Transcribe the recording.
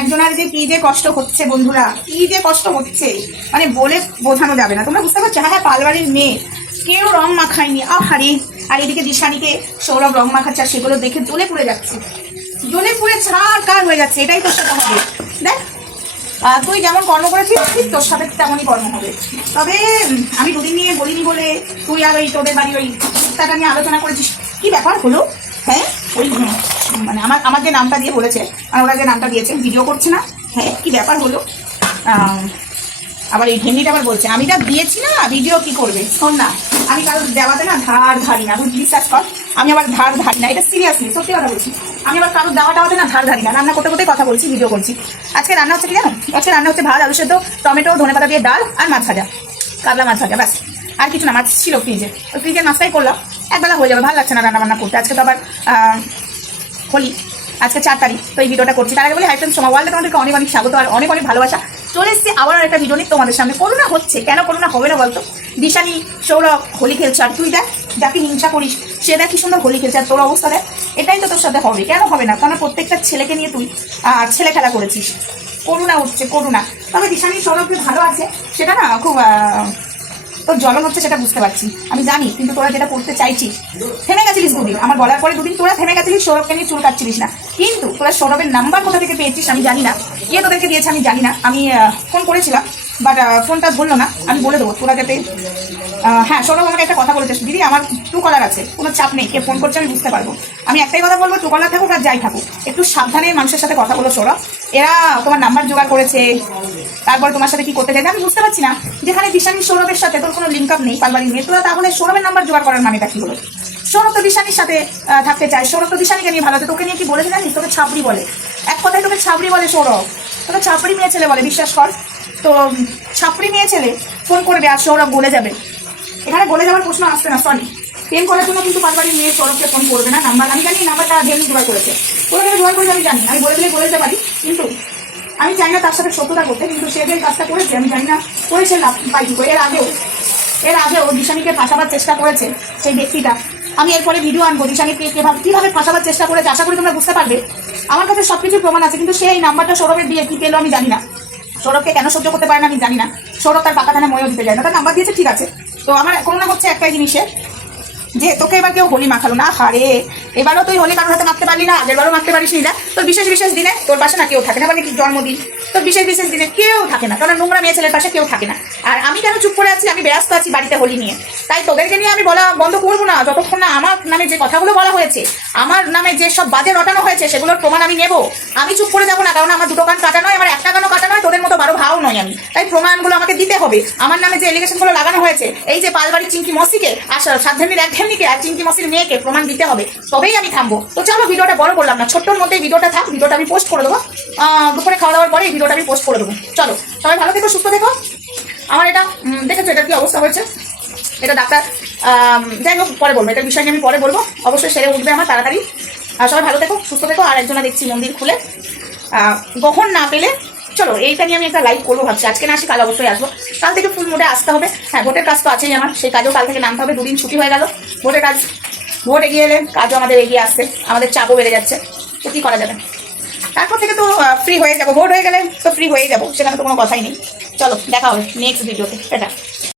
একজনের যে কি যে কষ্ট হচ্ছে বন্ধুরা, কি যে কষ্ট হচ্ছে মানে বলে বোঝানো যাবে না। তোমরা বুঝতে পারছো? হ্যাঁ, পালবাড়ির মেয়ে, কেউ রং মাখায়নি। আহারে, আর এদিকে দিশানিকে সৌরভ রং মাখাচ্ছে, আর সেগুলো দেখে জ্বলে পুড়ে যাচ্ছে, জ্বলে পুড়ে ছাড়কার হয়ে যাচ্ছে। এটাই তোর সাথে হবে। দেখ, তুই যেমন কর্ম করেছিস ঠিক তোর সাথে তেমনই কর্ম হবে। তবে আমি দুদিন নিয়ে বলিনি বলে তুই আর ওই তোদের বাড়ির ওই কুত্তাটা নিয়ে আলোচনা করেছিস। কি ব্যাপার হলো? হ্যাঁ, ওই মানে আমার যে নামটা দিয়ে বলেছে, আর ওরা যে নামটা দিয়েছে, ভিডিও করছে না? হ্যাঁ, কি ব্যাপার হলো? আবার এই ভেন্ডিটা আবার বলছে আমি যা দিয়েছি না, ভিডিও কি করবে? শোন না, আমি কারোর দেওয়াতে না ধার ধারি না, বুঝলি? বিশ্বাস কর, আমি আবার ধার ধারি না। এটা সিরিয়াসলি সত্যি কথা বলছি। আমি আবার কারোর দেওয়াতে না ধার ধারি না। রান্না করতে করতে কথা বলছি, ভিডিও করছি। আজকে রান্না হচ্ছে কি জানো? আজকে রান্না হচ্ছে ভাত, আলু সেদ্ধ, টমেটো, ধনেপাতা দিয়ে ডাল, আর মাছ ভাজা, কাতলা মাছ ভাজা, ব্যাস। আর কিছু না। মাছ ছিল ফ্রিজে, ওই ফ্রিজের মাছটাই করলাম। একবেলা হয়ে যাবে, ভালো লাগছে না রান্না বান্না করতে। আজকে তো আবার হোলি, আজকে 4 তারিখ, তো এই ভিডিওটা করছি। তার আগে বলি, হাই ফ্রেন্ডস, সোমা ওয়ার্ল্ডে তোমাদেরকে অনেক অনেক স্বাগত আর অনেক অনেক ভালোবাসা। চলে এসেছি আবার একটা ভিডিও নিয়ে তোমাদের সামনে। করোনা হচ্ছে, কেন করোনা হবে না বলতো? দিশানি সৌরভ হোলি খেলছে, আর তুই দেখ, যাকে হিংসা করিস সে দেখ কি সুন্দর হোলি খেলছে, আর তোর অবস্থা দেখ। এটাই তো তোর সাথে হবে। কেন হবে না? কারণ প্রত্যেকটা ছেলেকে নিয়ে তুই ছেলে খেলা করেছিস। করোনা উঠছে, করোনা। তবে দিশানি সৌরভকে ভালো আছে, সেটা না খুব তোর জ্বলন হচ্ছে, সেটা বুঝতে পারছি, আমি জানি। কিন্তু তোরা যেটা করতে চাইছিস, থেমে গেছিলিস দুদিন, আমার বলার পরে দুদিন তোরা থেমে গেছিলিস, সৌরভকে নিয়ে চুল কাটছিলিস না। কিন্তু তোরা সৌরভের নাম্বার কোথা থেকে পেয়েছিস আমি জানি না, কে তোদেরকে দিয়েছে আমি জানি না। আমি ফোন করেছিলাম, বাট ফোনটা বললো না। আমি বলে দেবো তোরা যাতে। হ্যাঁ, সৌরভ আমাকে একটা কথা বলেছে, দিদি আমার ট্রুকলার আছে, কোনো চাপ নেই, কে ফোন করছে আমি বুঝতে পারবো। আমি একটাই কথা বলবো, ট্রুকলার থাকুক আর যাই থাকুক, একটু সাবধানে মানুষের সাথে কথা বলো সৌরভ। এরা তোমার নাম্বার জোগাড় করেছে, তারপর তোমার সাথে কি করতে চাইবে আমি বুঝতে পারছি না। যেখানে দিশানি সৌরভের সাথে তোর কোনো লিঙ্ক আপ নেই পালবাড়ির মেয়ে, তোরা তাহলে সৌরভের নাম্বার জোগাড় করার মানেটা কি হলো? সৌরভ তো দিশানির সাথে থাকতে চায়, সৌরভ তো দিশানিকে নিয়ে ভালো আছে। তোকে নিয়ে কি বলেছে জানিস? তোকে ছাপড়ি বলে, এক কথায় তোকে ছাপড়ি বলে সৌরভ। তোকে ছাপড়ি মেয়ে ছেলে বলে, বিশ্বাস কর। তো ছাপড়ি মেয়ে ছেলে ফোন করবে আর সৌরভ বলে যাবে। এখানে বলে যাওয়ার প্রশ্ন আসছে না। সরি, প্রেম করার জন্য কিন্তু পালবাড়ির মেয়ে সৌরভকে ফোন করবে না। নাম্বার আমি জানি, নাম্বারটা ভেঙে জোগাড় করেছে, তোরা জোগাড় করেছে আমি জানি। আমি বলে দিলে বলে দিতে পারি, কিন্তু আমি চাই না তার সাথে সত্যতা করতে। কিন্তু সে যে কাজটা করেছে আমি জানি না করেছে লাভ পাই কি করে। এর আগেও দিশানিকে ফাঁসাবার চেষ্টা করেছে সেই ব্যক্তিটা। আমি এরপরে ভিডিও আনবো দিশানিকে কিভাবে ফাঁসাবার চেষ্টা করেছে, আশা করি তোমরা বুঝতে পারবে। আমার কাছে সবকিছু প্রমাণ আছে, কিন্তু সেই নাম্বারটা সৌরভের দিয়ে কি পেলো আমি জানি না। সৌরভকে কেন সহ্য করতে পারে না আমি জানি না। সৌরভ তার পাকা থানা ময়ও দিতে যায় না, তার নাম্বার দিয়েছে ঠিক আছে। তো আমার কোনো না হচ্ছে একটাই জিনিসে, যে তোকে এবার কেউ হোলি মাখালো না। হারে, এবারও তুই হোলি কারোর হাতে মাখতে পারলি না, আগেরবারও মাখতে পারিস নি। তোর বিশেষ বিশেষ দিনে তোর পাশে না কেউ থাকে না, মানে কি জন্মদিন, তোর বিশেষ বিশেষ দিনে কেউ থাকে না, কারণ নোংরা মেয়ে ছেলের পাশে কেউ থাকে না। আর আমি কেন চুপ করে আছি? আমি ব্যস্ত আছি বাড়িতে হোলি নিয়ে, তাই তোদেরকে নিয়ে আমি বলা বন্ধ করবো না যতক্ষণ না আমার নামে যে কথাগুলো বলা হয়েছে, আমার নামে যে সব বাজে রটানো হয়েছে, সেগুলোর প্রমাণ আমি নেবো। আমি চুপ করে যাবো না, কারণ আমার 2 কান কাটা নয়, আমার 1টা কানও কাটা নয়, তোদের মতো 12 ভাও নয় আমি। তাই প্রমাণগুলো আমাকে দিতে হবে। আমার নামে যে এলিগেশনগুলো লাগানো হয়েছে, এই যে পালবাড়ির চিঙ্কি মসিকে আর সাতধেমির একধেমিকে আর চিঙ্কি মসির মেয়েকে প্রমাণ দিতে হবে, তবেই আমি থামবো। তো চলো, ভিডিওটা বড় করলাম না, ছোট্টর মধ্যে ভিডিওটা থাক। ভিডিওটা আমি পোস্ট করে দেবো দুপুরে খাওয়া দাওয়ার পরে, এই ভিডিওটা আমি পোস্ট করে দেবো। চলো, সবাই ভালো থেকো, সুস্থ থেকো। আমার এটা দেখেছো এটার কি অবস্থা হয়েছে? এটা ডাক্তার, যাই হোক পরে বলবো, এটার বিষয় নিয়ে আমি পরে বলবো। অবশ্যই সেরে উঠবে আমার তাড়াতাড়ি। আর সবাই ভালো থেকো, সুস্থ থেকো। আর একজনা দেখছি মন্দির খুলে কখন না পেলে, চলো এইটা নিয়ে আমি একটা লাইভ করবো ভাবছি। আজকে না আসি, কাল অবশ্যই আসবো। কাল থেকে ফুল মোডে আসতে হবে। হ্যাঁ, ভোটের কাজ তো আছেই আমার, সেই কাজও কাল থেকে নামতে হবে। 2 দিন ছুটি হয়ে গেল ভোটের কাজ। ভোট এগিয়ে এলে কাজও আমাদের এগিয়ে আসছে, আমাদের চাপও বেড়ে যাচ্ছে। তো কী করা যাবে? তারপর থেকে তো ফ্রি হয়ে যাবো, ভোট হয়ে গেলে তো ফ্রি হয়ে যাবো, সেখানে তো কোনো কথাই নেই। চলো, দেখা হবে নেক্সট ভিডিওতে। এটা